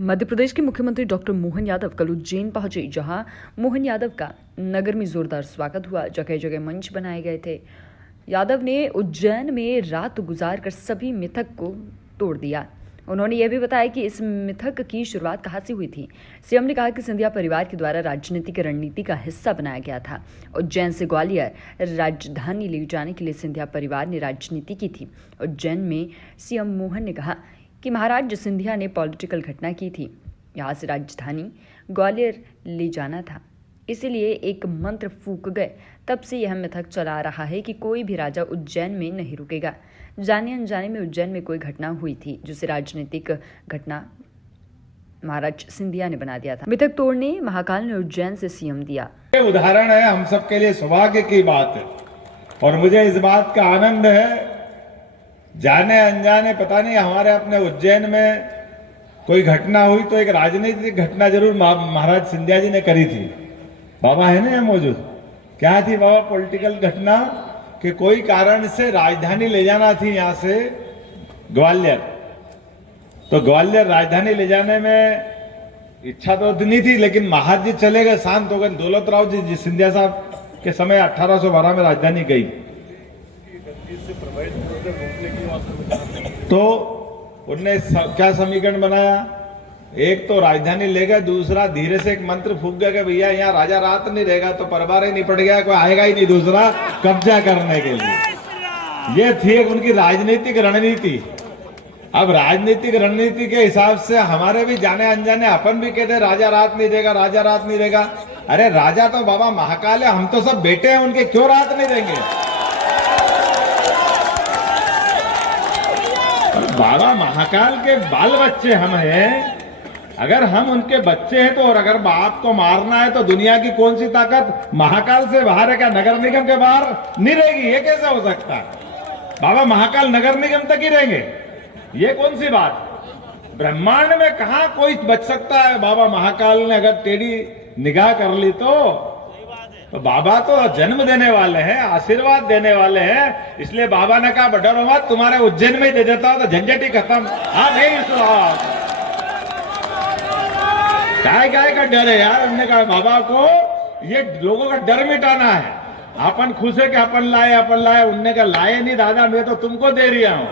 मध्य प्रदेश के मुख्यमंत्री डॉक्टर मोहन यादव कल उज्जैन पहुंचे, जहां मोहन यादव का नगर में जोरदार स्वागत हुआ। जगह जगह मंच बनाए गए थे। यादव ने उज्जैन में रात गुजारकर सभी मिथक को तोड़ दिया। उन्होंने यह भी बताया कि इस मिथक की शुरुआत कहां से हुई थी। सीएम ने कहा कि सिंधिया परिवार के द्वारा राजनीतिक रणनीति का हिस्सा बनाया गया था। उज्जैन से ग्वालियर राजधानी ले जाने के लिए सिंधिया परिवार ने राजनीति की थी। उज्जैन में सीएम मोहन ने कहा कि महाराज सिंधिया ने पॉलिटिकल घटना की थी। यहाँ से राजधानी ग्वालियर ले जाना था, इसीलिए एक मंत्र फूंक गए। तब से यह मिथक चला आ रहा है कि कोई भी राजा उज्जैन में नहीं रुकेगा। जाने अनजाने में उज्जैन में कोई घटना हुई थी, जिसे राजनीतिक घटना महाराज सिंधिया ने बना दिया था। मिथक तोड़ने महाकाल ने उज्जैन से सीएम दिया। उदाहरण है, हम सबके लिए सौभाग्य की बात है और मुझे इस बात का आनंद है। जाने अनजाने पता नहीं हमारे अपने उज्जैन में कोई घटना हुई तो एक राजनीतिक घटना जरूर महाराज सिंधिया जी ने करी थी। बाबा है ना मौजूद? क्या थी बाबा पॉलिटिकल घटना? कि कोई कारण से राजधानी ले जाना थी यहाँ से ग्वालियर। तो ग्वालियर राजधानी ले जाने में इच्छा तो नहीं थी, लेकिन महाराज जी चले गए, शांत हो गए। दौलत राव जी सिंधिया साहब के समय 1812 में राजधानी गई। तो उनने क्या समीकरण बनाया? एक तो राजधानी ले गए, दूसरा धीरे से एक मंत्र फूंक गया कि भैया यहाँ राजा रात नहीं रहेगा, तो परिवार ही निपट गया, कोई आएगा ही नहीं दूसरा कब्जा करने के लिए। ये थी एक उनकी राजनीतिक रणनीति। अब राजनीतिक रणनीति के हिसाब से हमारे भी जाने अनजाने अपन भी कहते राजा रात नहीं देगा, राजा रात नहीं देगा। अरे राजा तो बाबा महाकाल है, हम तो सब बेटे हैं उनके, क्यों रात नहीं देंगे? बाबा महाकाल के बाल बच्चे हम हैं। अगर हम उनके बच्चे हैं तो, और अगर बाप को मारना है तो दुनिया की कौन सी ताकत महाकाल से बाहर है? क्या नगर निगम के बाहर नहीं रहेगी? ये कैसे हो सकता है? बाबा महाकाल नगर निगम तक ही रहेंगे? ये कौन सी बात? ब्रह्मांड में कहां कोई बच सकता है? बाबा महाकाल ने अगर टेढ़ी निगाह कर ली तो बाबा तो जन्म देने वाले हैं, आशीर्वाद देने वाले हैं। इसलिए बाबा ने कहा डरो मत, तुम्हारे उज्जैन में ही दे देता तो झंझट ही खत्म। हाँ नहीं काय का डर है यार? हमने कहा बाबा को ये लोगों का डर मिटाना है। अपन खुश है कि अपन लाए। उनने कहा लाए नहीं दादा, मैं तो तुमको दे रहा हूं।